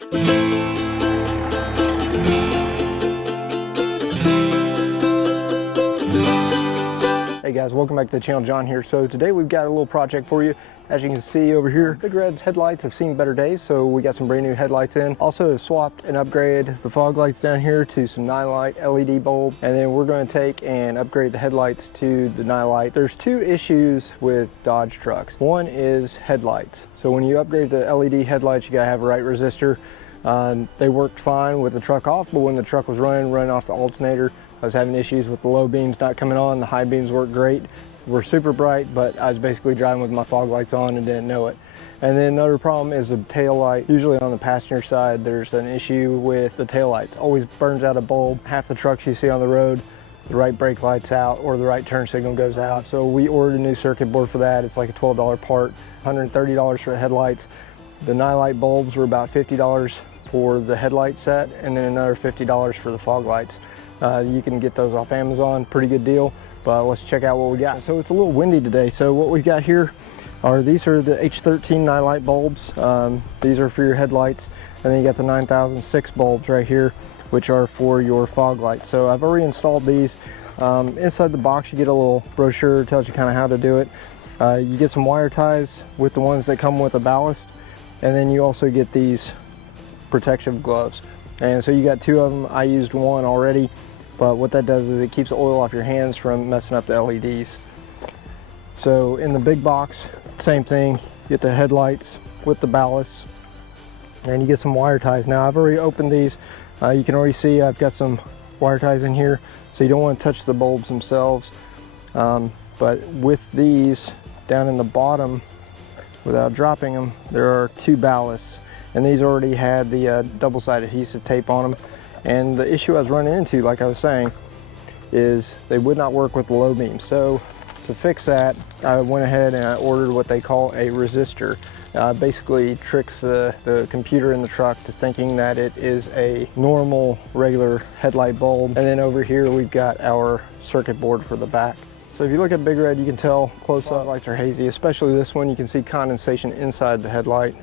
Hey guys, welcome back to the channel. John here. So today we've got a little project for you. As you can see over here, Big Red's headlights have seen better days, so we got some brand new headlights in. Also swapped and upgraded the fog lights down here to some Nilight LED bulb, and then we're going to take and upgrade the headlights to the Nilight. There's two issues with Dodge trucks. One is headlights. So when you upgrade the LED headlights, you gotta have a right resistor. They worked fine with the truck off, but when the truck was running off the alternator, I was having issues with the low beams not coming on. The high beams worked great, were super bright, but I was basically driving with my fog lights on and didn't know it. And then another problem is the tail light. Usually on the passenger side, there's an issue with the tail lights. Always burns out a bulb. Half the trucks you see on the road, the right brake light's out or the right turn signal goes out. So we ordered a new circuit board for that. It's like a $12 part, $130 for the headlights. The Nilight bulbs were about $50 for the headlight set, and then another $50 for the fog lights. You can get those off Amazon, pretty good deal, but let's check out what we got. So it's a little windy today, so what we've got here are, these are the H13 Nilight bulbs. These are for your headlights, and then you got the 9006 bulbs right here, which are for your fog lights. So I've already installed these. Inside the box you get a little brochure, tells you kind of how to do it. You get some wire ties with the ones that come with a ballast, and then you also get these protective gloves. And so you got two of them. I used one already, but what that does is it keeps the oil off your hands from messing up the LEDs. So in the big box, same thing, you get the headlights with the ballasts, and you get some wire ties. Now I've already opened these. You can already see I've got some wire ties in here, so you don't want to touch the bulbs themselves. But with these down in the bottom, without dropping them, there are two ballasts. And these already had the double-sided adhesive tape on them. And the issue I was running into, like I was saying, is they would not work with the low beam. So to fix that, I went ahead and I ordered what they call a resistor. Basically tricks the computer in the truck to thinking that it is a normal, regular headlight bulb. And then over here we've got our circuit board for the back. So if you look at Big Red, you can tell close-up lights are hazy, especially this one. You can see condensation inside the headlight.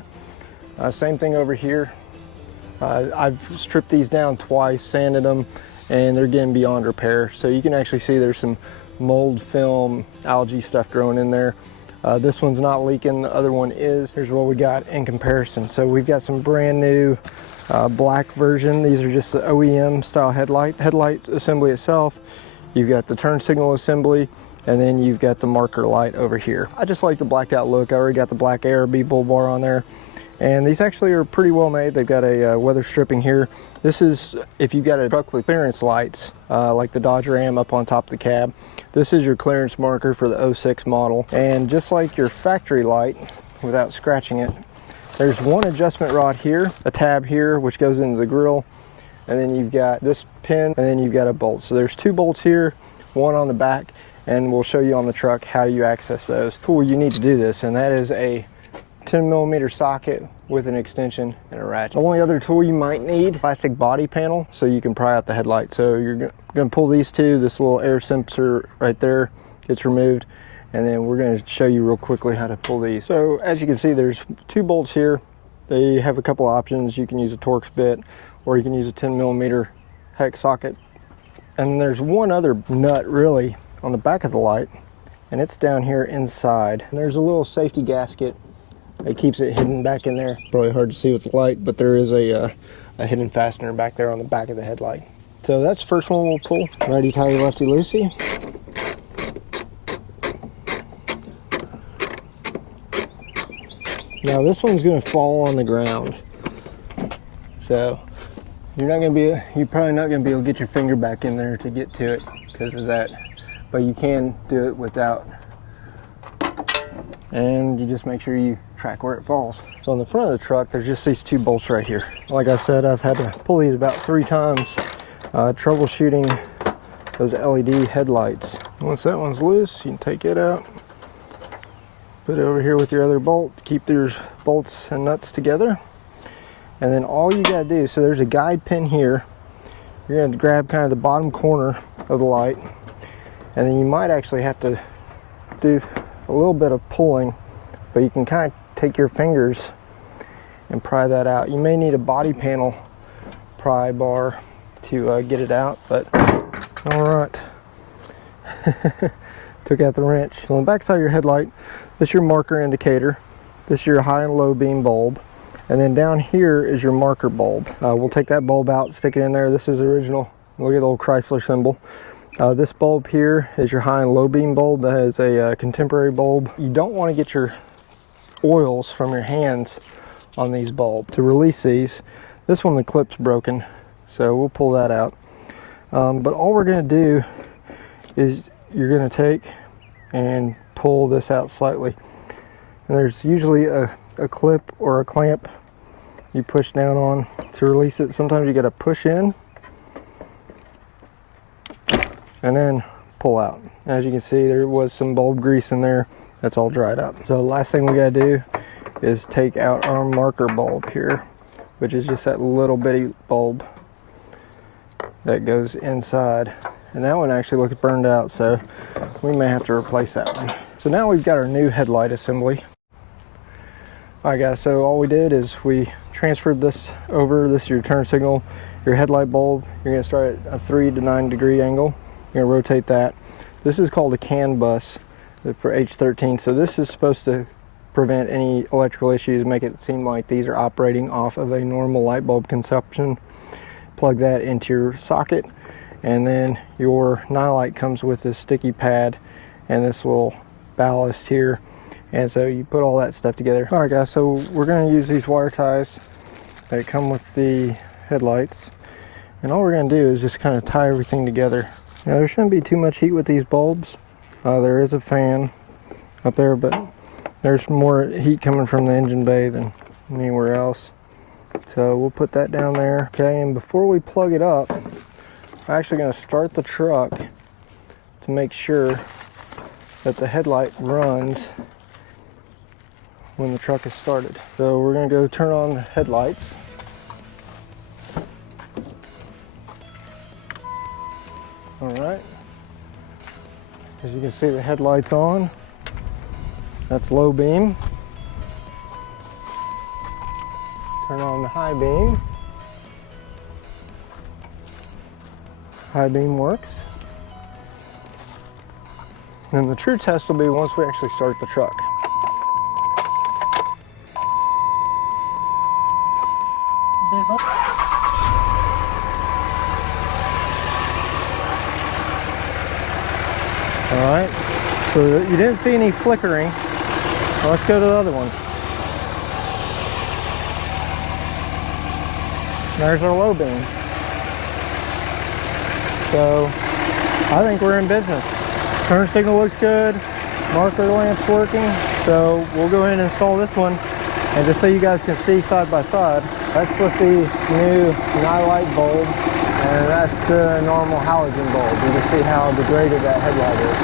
Same thing over here. I've stripped these down twice, sanded them, and they're getting beyond repair. So you can actually see there's some mold, film, algae stuff growing in there. This one's not leaking, the other one is. Here's what we got in comparison. So we've got some brand new black version. These are just the OEM style headlight assembly itself. You've got the turn signal assembly, and then you've got the marker light over here. I just like the blacked out look. I already got the black ARB bull bar on there. And these actually are pretty well made. They've got a weather stripping here. This is if you've got a truck with clearance lights, like the Dodge Ram up on top of the cab. This is your clearance marker for the 06 model. And just like your factory light, without scratching it, there's one adjustment rod here, a tab here, which goes into the grill. And then you've got this pin, and then you've got a bolt. So there's two bolts here, one on the back, and we'll show you on the truck how you access those. Cool, you need to do this, and that is a 10mm socket with an extension and a ratchet. The only other tool you might need, plastic body panel, so you can pry out the headlight. So you're gonna pull these two, this little air sensor right there gets removed, and then we're gonna show you real quickly how to pull these. So as you can see, there's two bolts here. They have a couple options. You can use a Torx bit, or you can use a 10mm hex socket. And there's one other nut really on the back of the light, and it's down here inside. And there's a little safety gasket. It keeps it hidden back in there. Probably hard to see with the light, but there is a hidden fastener back there on the back of the headlight. So that's the first one we'll pull. Righty tighty, lefty loosey. Now this one's gonna fall on the ground. So you're probably not gonna be able to get your finger back in there to get to it because of that. But you can do it without. And you just make sure you track where it falls. So on the front of the truck, there's just these two bolts right here. Like I said, I've had to pull these about 3 times, troubleshooting those LED headlights. Once that one's loose, you can take it out, put it over here with your other bolt, keep your bolts and nuts together. And then all you gotta do, so there's a guide pin here. You're gonna grab kind of the bottom corner of the light, and then you might actually have to do a little bit of pulling, but you can kind of take your fingers and pry that out. You may need a body panel pry bar to get it out, but all right. Took out the wrench. So on the back side of your headlight, this is your marker indicator. This is your high and low beam bulb. And then down here is your marker bulb. We'll take that bulb out, stick it in there. This is original. Look at the old Chrysler symbol. This bulb here is your high and low beam bulb. That is a contemporary bulb. You don't want to get your oils from your hands on these bulbs. To release these, this one, the clip's broken, so we'll pull that out. But all we're going to do is you're going to take and pull this out slightly. And there's usually a clip or a clamp you push down on to release it. Sometimes you got to push in and then pull out. As you can see, there was some bulb grease in there. That's all dried up. So the last thing we got to do is take out our marker bulb here, which is just that little bitty bulb that goes inside. And that one actually looks burned out, so we may have to replace that one. So now we've got our new headlight assembly. Alright guys, so all we did is we transferred this over. This is your turn signal, your headlight bulb. You're going to start at a 3 to 9 degree angle. You're going to rotate that. This is called a Canbus for H13. So this is supposed to prevent any electrical issues, make it seem like these are operating off of a normal light bulb consumption. Plug that into your socket, and then your Nilight comes with this sticky pad and this little ballast here. And so you put all that stuff together. All right guys, so we're going to use these wire ties that come with the headlights. And all we're going to do is just kind of tie everything together. Now there shouldn't be too much heat with these bulbs. There is a fan up there, but there's more heat coming from the engine bay than anywhere else. So we'll put that down there. Okay, and before we plug it up, I'm actually going to start the truck to make sure that the headlight runs when the truck is started. So we're going to go turn on the headlights. All right. As you can see, the headlight's on. That's low beam. Turn on the high beam. High beam works. And the true test will be once we actually start the truck. All right, so you didn't see any flickering. Well, let's go to the other one. There's our low beam. So I think we're in business. Turn signal looks good. Marker lamp's working. So we'll go ahead and install this one. And just so you guys can see side by side, that's with the new Nilight bulb. And that's a normal halogen bulb. You can see how degraded that headlight is.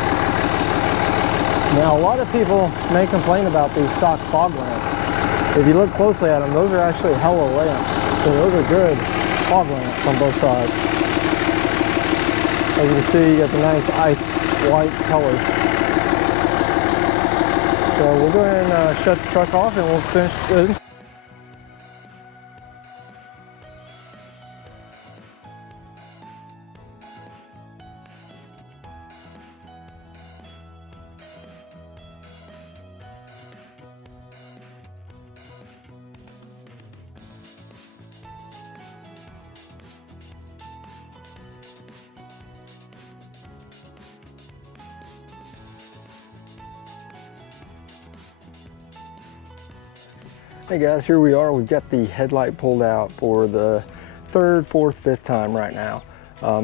Now, a lot of people may complain about these stock fog lamps. If you look closely at them, those are actually hella lamps. So those are good fog lamps on both sides. As you can see, you got the nice ice white color. So we'll go ahead and shut the truck off and we'll finish this. Hey guys, here we are. We've got the headlight pulled out for the third, fourth, fifth time right now.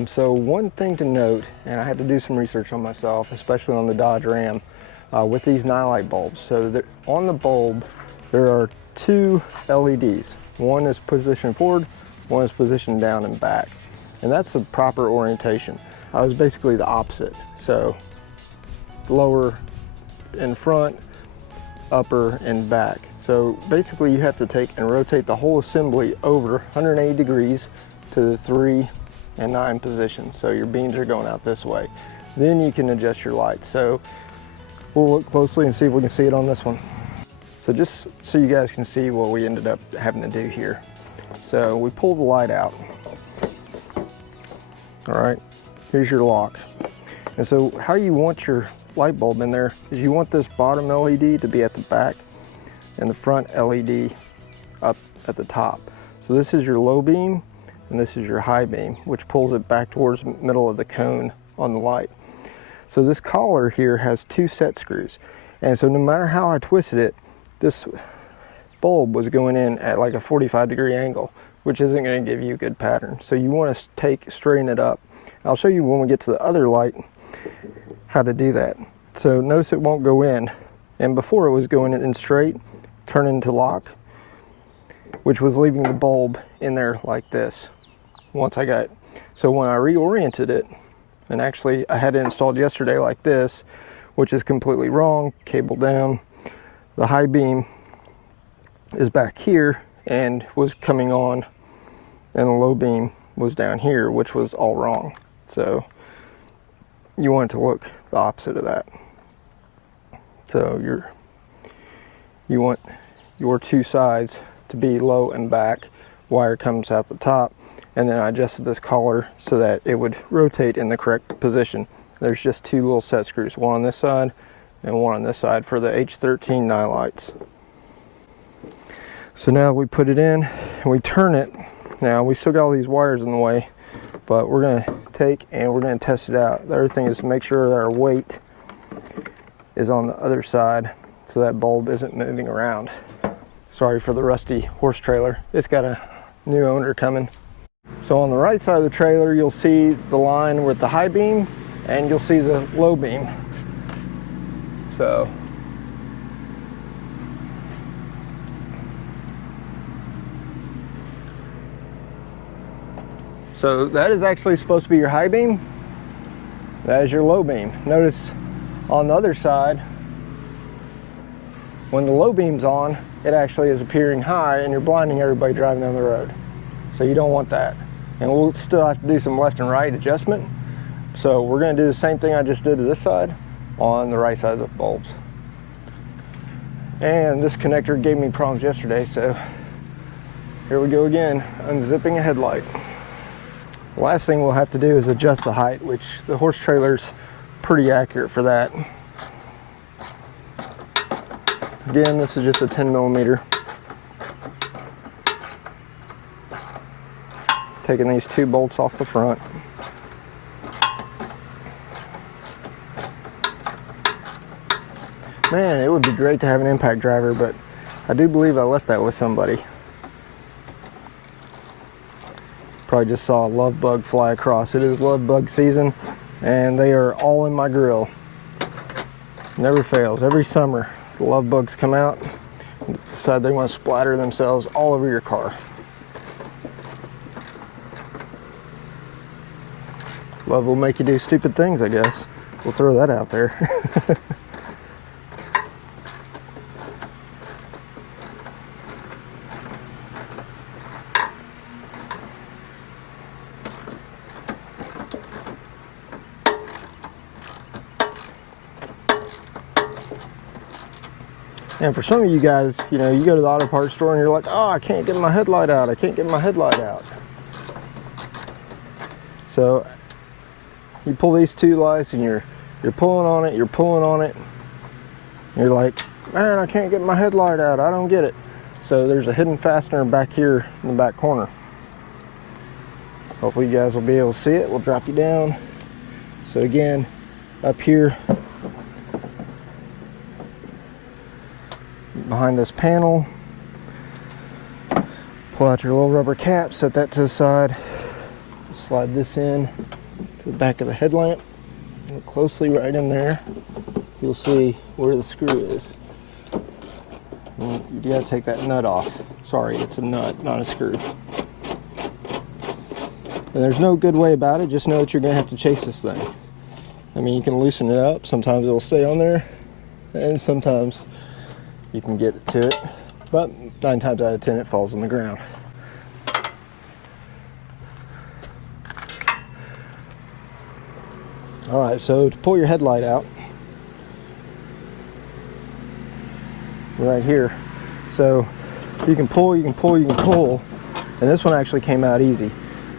So one thing to note, and I had to do some research on myself, especially on the Dodge Ram, with these Nilight bulbs. So on the bulb, there are two LEDs. One is positioned forward, one is positioned down and back. And that's the proper orientation. I was basically the opposite. So lower in front, upper in back. So basically you have to take and rotate the whole assembly over 180 degrees to the 3 and 9 position. So your beams are going out this way. Then you can adjust your lights. So we'll look closely and see if we can see it on this one. So So just so you guys can see what we ended up having to do here. So we pull the light out. All right, here's your lock. And so how you want your light bulb in there is you want this bottom LED to be at the back and the front LED up at the top. So this is your low beam and this is your high beam, which pulls it back towards the middle of the cone on the light. So this collar here has 2 set screws. And so no matter how I twisted it, this bulb was going in at like a 45-degree angle, which isn't going to give you a good pattern. So you want to straighten it up. I'll show you when we get to the other light how to do that. So notice it won't go in. And before it was going in straight, turning to lock, which was leaving the bulb in there like this once I got it. So when I reoriented it, and actually I had it installed yesterday like this, which is completely wrong, cable down, the high beam is back here and was coming on, and the low beam was down here, which was all wrong. So you want it to look the opposite of that. So you want your 2 sides to be low and back, wire comes out the top, and then I adjusted this collar so that it would rotate in the correct position. There's just 2 little set screws, one on this side and one on this side for the H13 Nilights. So now we put it in and we turn it. Now we still got all these wires in the way, but we're gonna take and we're gonna test it out. The other thing is to make sure that our weight is on the other side so that bulb isn't moving around. Sorry for the rusty horse trailer. It's got a new owner coming. So on the right side of the trailer, you'll see the line with the high beam and you'll see the low beam. So that is actually supposed to be your high beam. That is your low beam. Notice on the other side, when the low beam's on, it actually is appearing high and you're blinding everybody driving down the road. So you don't want that. And we'll still have to do some left and right adjustment. So we're gonna do the same thing I just did to this side on the right side of the bulbs. And this connector gave me problems yesterday, so here we go again, unzipping a headlight. The last thing we'll have to do is adjust the height, which the horse trailer's pretty accurate for that. Again, this is just a 10mm. Taking these 2 bolts off the front. Man, it would be great to have an impact driver, but I do believe I left that with somebody. Probably just saw a love bug fly across. It is love bug season, and they are all in my grill. Never fails. Every summer, the love bugs come out and decide they want to splatter themselves all over your car. Love will make you do stupid things, I guess. We'll throw that out there. And for some of you guys, you know, you go to the auto parts store and you're like, oh, I can't get my headlight out. I can't get my headlight out. So you pull these 2 lights and you're pulling on it, you're pulling on it. And you're like, man, I can't get my headlight out. I don't get it. So there's a hidden fastener back here in the back corner. Hopefully you guys will be able to see it. We'll drop you down. So again, up here, behind this panel, pull out your little rubber cap, set that to the side, slide this in to the back of the headlamp. Look closely right in there. You'll see where the screw is. And you gotta take that nut off. Sorry, it's a nut, not a screw. And there's no good way about it. Just know that you're gonna have to chase this thing. I mean, you can loosen it up. Sometimes it'll stay on there, and sometimes you can get it to it, but 9 times out of 10 it falls on the ground. All right, so to pull your headlight out, right here. So you can pull, you can pull, you can pull, and this one actually came out easy.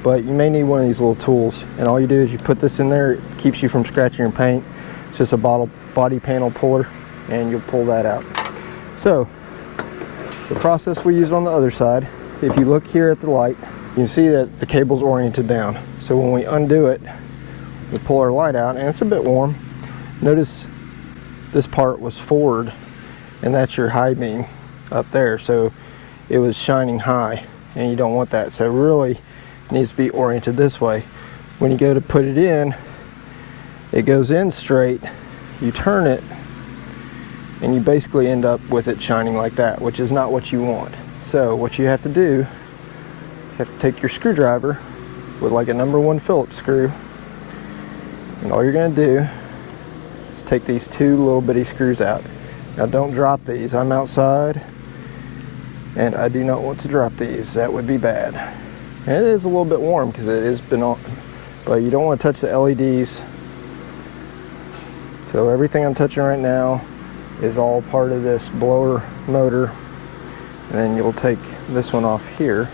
But you may need one of these little tools, and all you do is you put this in there. It keeps you from scratching your paint. It's just a body panel puller, and you'll pull that out. So the process we used on the other side, if you look here at the light, you can see that the cable's oriented down. So when we undo it, we pull our light out, and it's a bit warm. Notice this part was forward, and that's your high beam up there. So it was shining high, and you don't want that. So really needs to be oriented this way. When you go to put it in, it goes in straight, you turn it, and you basically end up with it shining like that, which is not what you want. So what you have to do, you have to take your screwdriver with like a #1 Phillips screw, and all you're going to do is take these 2 little bitty screws out. Now don't drop these. I'm outside and I do not want to drop these. That would be bad. And it is a little bit warm because it has been on, but you don't want to touch the LEDs. So everything I'm touching right now is all part of this blower motor. And then you'll take this one off here.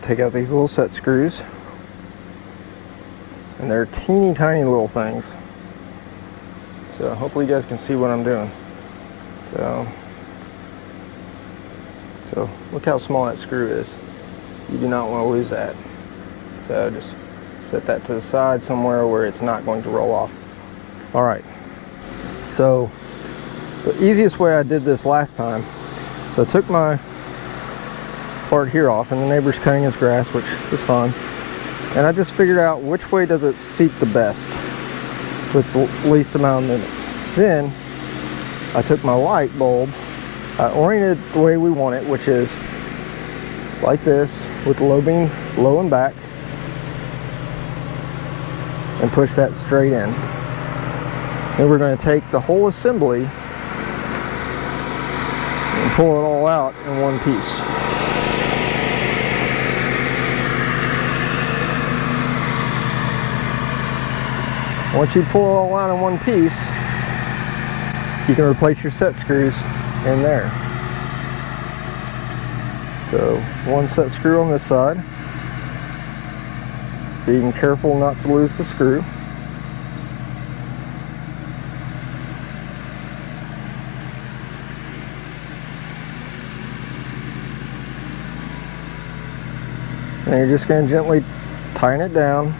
Take out these little set screws. And they're teeny tiny little things. So hopefully you guys can see what I'm doing. So look how small that screw is. You do not want to lose that. So just set that to the side somewhere where it's not going to roll off. All right. So the easiest way I did this last time, so I took my part here off, and the neighbor's cutting his grass, which is fine. And I just figured out which way does it seat the best with the least amount of movement. Then I took my light bulb, I oriented the way we want it, which is like this with the low beam low and back, and push that straight in. Then we're going to take the whole assembly and pull it all out in one piece. Once you pull it all out in one piece, you can replace your set screws in there. So one set screw on this side. Being careful not to lose the screw. And you're just going to gently tighten it down.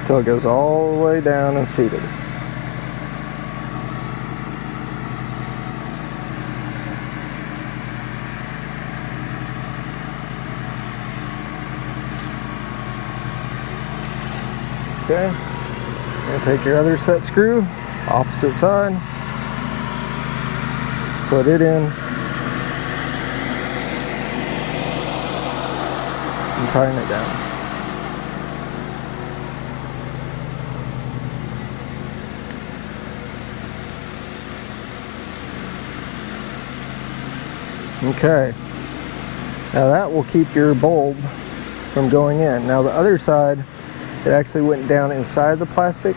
Until it goes all the way down and seated. Okay, and take your other set screw, opposite side, put it in, and tighten it down. Okay, now that will keep your bulb from going in. Now the other side, it actually went down inside the plastic.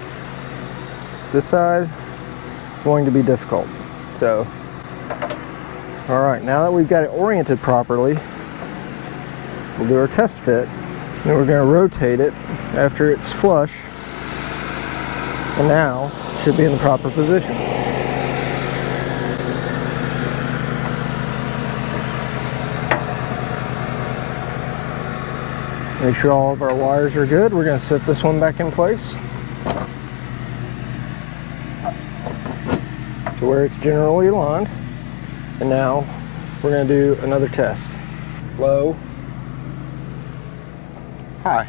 This side is going to be difficult. So, all right, now that we've got it oriented properly, we'll do our test fit. Then we're going to rotate it after it's flush, and now it should be in the proper position. Make sure all of our wires are good. We're going to set this one back in place to where it's generally aligned. And now we're going to do another test. Low, high.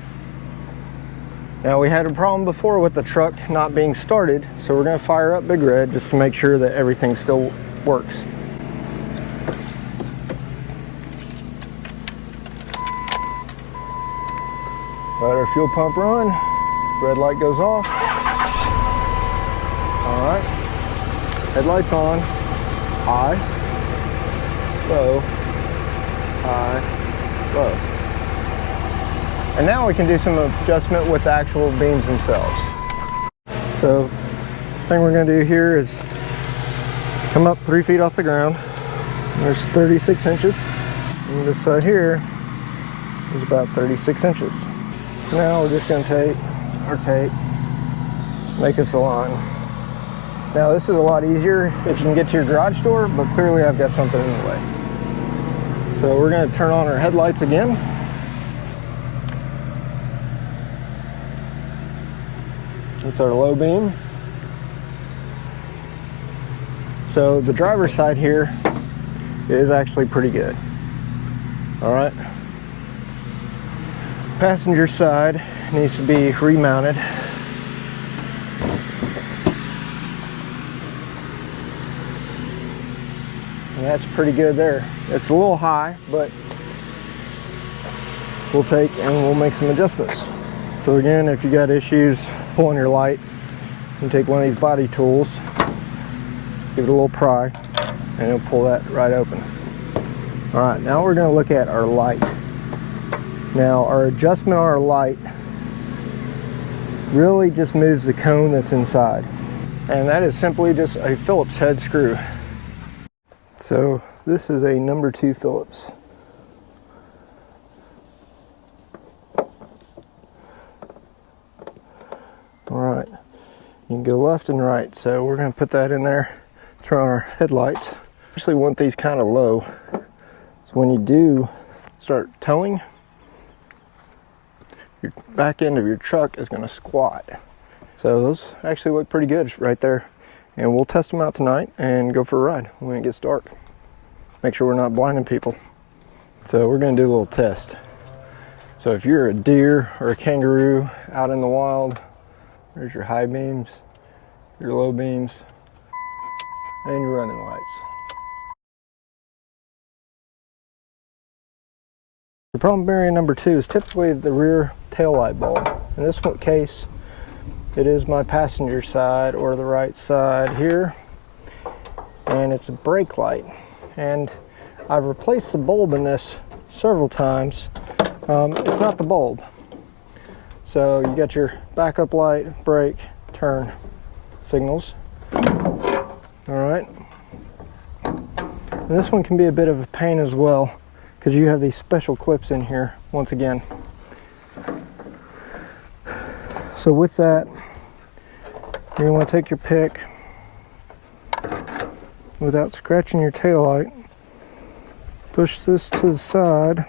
Now we had a problem before with the truck not being started, so we're going to fire up Big Red just to make sure that everything still works. Let our fuel pump run, red light goes off. All right, Headlights on, high, low, high, low. And now we can do some adjustment with the actual beams themselves. So, the thing we're going to do here is come up 3 feet off the ground. There's 36 inches. And this side here is about 36 inches. So now we're just going to take our tape, make us a line. Now this is a lot easier if you can get to your garage door, but clearly I've got something in the way. So we're going to turn on our headlights again. That's our low beam. So the driver's side here is actually pretty good. All right. Passenger side needs to be remounted. And that's pretty good there. It's a little high, but we'll take and we'll make some adjustments. So again, if you got issues pulling your light, you take one of these body tools, give it a little pry, and it'll pull that right open. All right, now we're going to look at our light. Now our adjustment on our light really just moves the cone that's inside, and that is simply just a Phillips head screw. So this is a number 2 Phillips. All right, you can go left and right, so we're going to put that in there, turn on our headlights. Actually want these kind of low, so when you do start towing, your back end of your truck is going to squat. So those actually look pretty good right there, and we'll test them out tonight and go for a ride when it gets dark. Make sure we're not blinding people. So we're going to do a little test. So if you're a deer or a kangaroo out in the wild, there's your high beams, your low beams, and your running lights. The problem area number 2 is typically the rear tail light bulb. In this case, it is my passenger side or the right side here, and it's a brake light. And I've replaced the bulb in this several times. It's not the bulb. So you got your backup light, brake, turn signals. All right. And this one can be a bit of a pain as well, because you have these special clips in here once again. So with that, you're going to want to take your pick without scratching your taillight, push this to the side,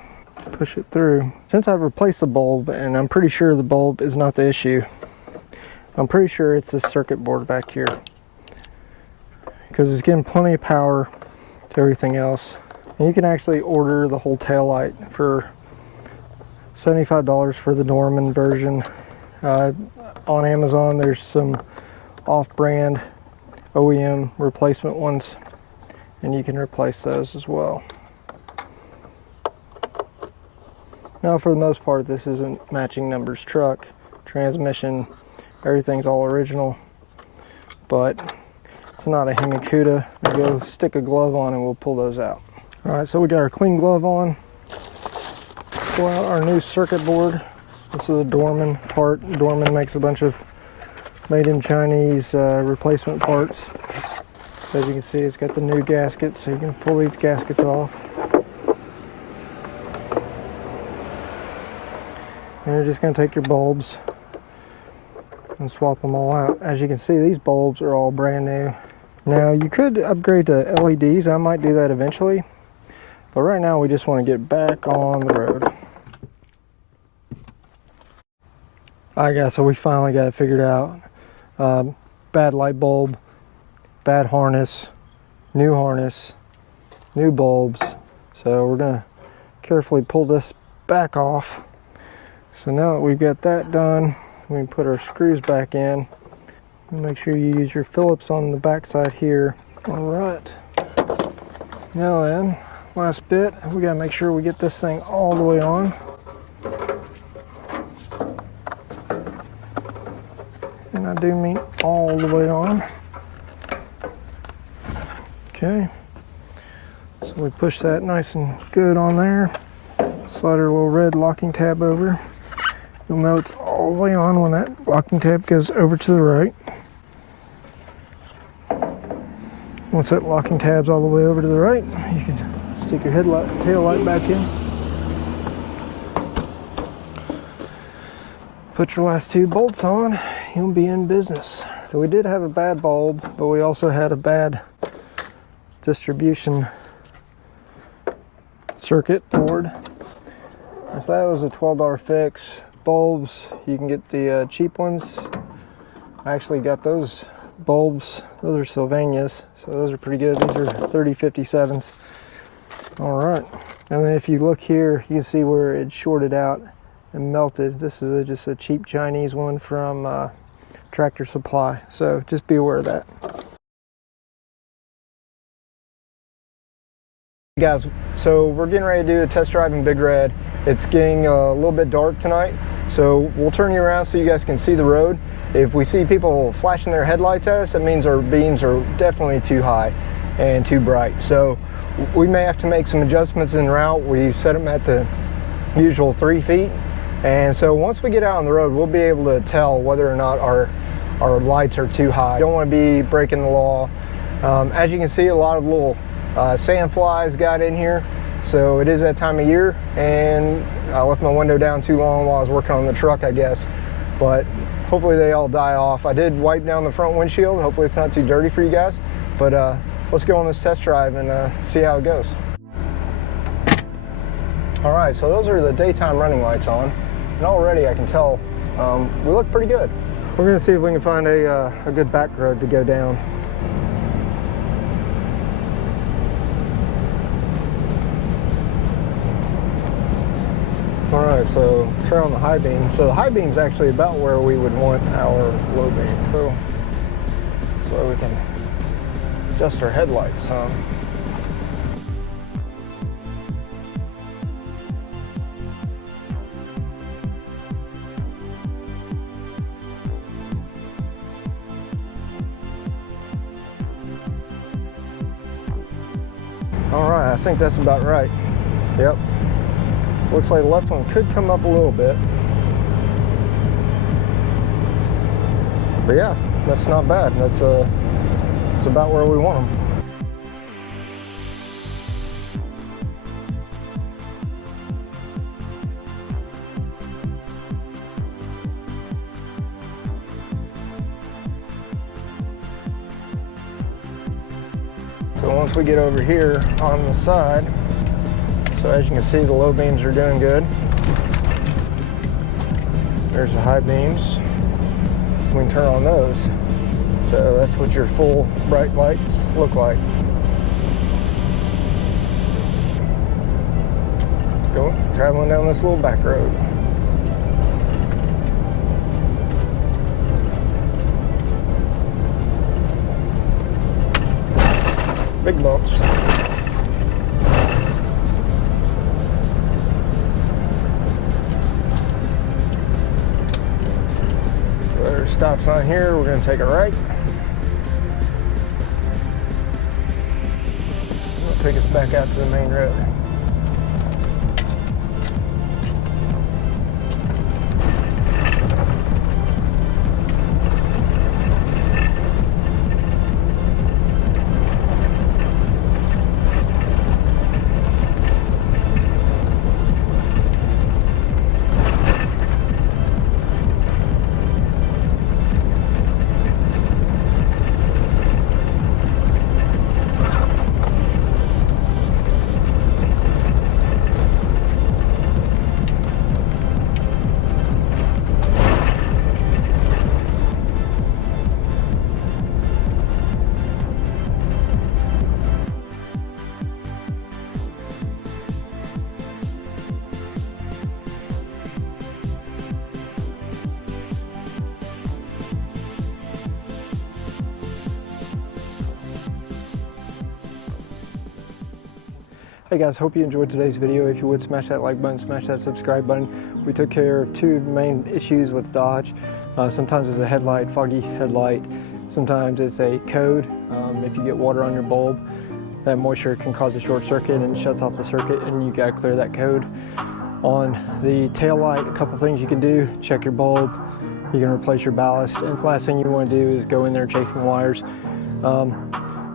push it through. Since I've replaced the bulb, and I'm pretty sure the bulb is not the issue, I'm pretty sure it's this circuit board back here, because it's getting plenty of power to everything else. And you can actually order the whole taillight for $75 for the Dorman version. On Amazon there's some off-brand OEM replacement ones, and you can replace those as well. Now for the most part, this is a matching numbers truck. Transmission, everything's all original, but it's not a Hemicuda. We go stick a glove on and we'll pull those out. All right, so we got our clean glove on. Pull out our new circuit board. This is a Dorman part. Dorman makes a bunch of made in Chinese replacement parts. As you can see, it's got the new gaskets, so you can pull these gaskets off. And you're just going to take your bulbs and swap them all out. As you can see, these bulbs are all brand new. Now you could upgrade to LEDs. I might do that eventually, but right now we just want to get back on the road. Alright guys, so we finally got it figured out. Bad light bulb, bad harness, new bulbs. So we're gonna carefully pull this back off. So now that we've got that done, we can put our screws back in. Make sure you use your Phillips on the back side here. All right. Now then, last bit, we gotta make sure we get this thing all the way on. And I do mean all the way on. Okay, so we push that nice and good on there. Slide our little red locking tab over. You'll know it's all the way on when that locking tab goes over to the right. Once that locking tab's all the way over to the right, you can stick your tail light back in. Put your last 2 bolts on, you'll be in business. So we did have a bad bulb, but we also had a bad distribution circuit board. So that was a $12 fix. Bulbs, you can get the cheap ones. I actually got those bulbs. Those are Sylvanias, so those are pretty good. These are 3057s. All right, and then if you look here, you can see where it shorted out and melted. This is just a cheap Chinese one from Tractor Supply, so just be aware of that. Guys, so we're getting ready to do a test drive in Big Red. It's getting a little bit dark tonight, so we'll turn you around so you guys can see the road. If we see people flashing their headlights at us, that means our beams are definitely too high and too bright. So we may have to make some adjustments in route. We set them at the usual 3 feet. And so once we get out on the road, we'll be able to tell whether or not our lights are too high. You don't want to be breaking the law. As you can see, a lot of little sand flies got in here. So it is that time of year, and I left my window down too long while I was working on the truck, I guess. But hopefully they all die off. I did wipe down the front windshield. Hopefully it's not too dirty for you guys. But let's go on this test drive and see how it goes. All right, so those are the daytime running lights on. And already I can tell we look pretty good. We're gonna see if we can find a good back road to go down. All right, so turn on the high beam. So the high beam is actually about where we would want our low beam. So we can adjust our headlights some. All right, I think that's about right. Yep. Looks like the left one could come up a little bit. But yeah, that's not bad. That's about where we want them. So once we get over here on the side, so as you can see, the low beams are doing good. There's the high beams. We can turn on those. So that's what your full bright lights look like. Traveling down this little back road. Big bumps. Stop sign here, we're going to take a right. It'll take us back out to the main road. Hey guys, hope you enjoyed today's video. If you would, smash that like button, smash that subscribe button. We took care of 2 main issues with Dodge. Sometimes it's a headlight, foggy headlight. Sometimes it's a code if you get water on your bulb. that moisture can cause a short circuit and shuts off the circuit, and you gotta clear that code. On the tail light, a couple things you can do: check your bulb, you can replace your ballast, and the last thing you want to do is go in there chasing wires.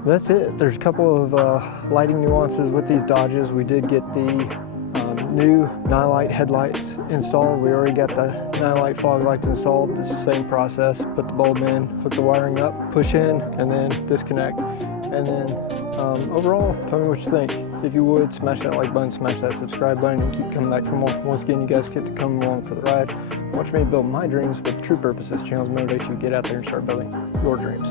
That's it. There's a couple of lighting nuances with these Dodges. We did get the new Nilight headlights installed. We already got the Nilight fog lights installed. It's the same process. Put the bulb in, hook the wiring up, push in, and then disconnect. And then overall, tell me what you think. If you would, smash that like button, smash that subscribe button, and keep coming back for more. Once again, you guys get to come along for the ride. Watch me build my dreams, but the true purpose of this channel is motivate you to get out there and start building your dreams.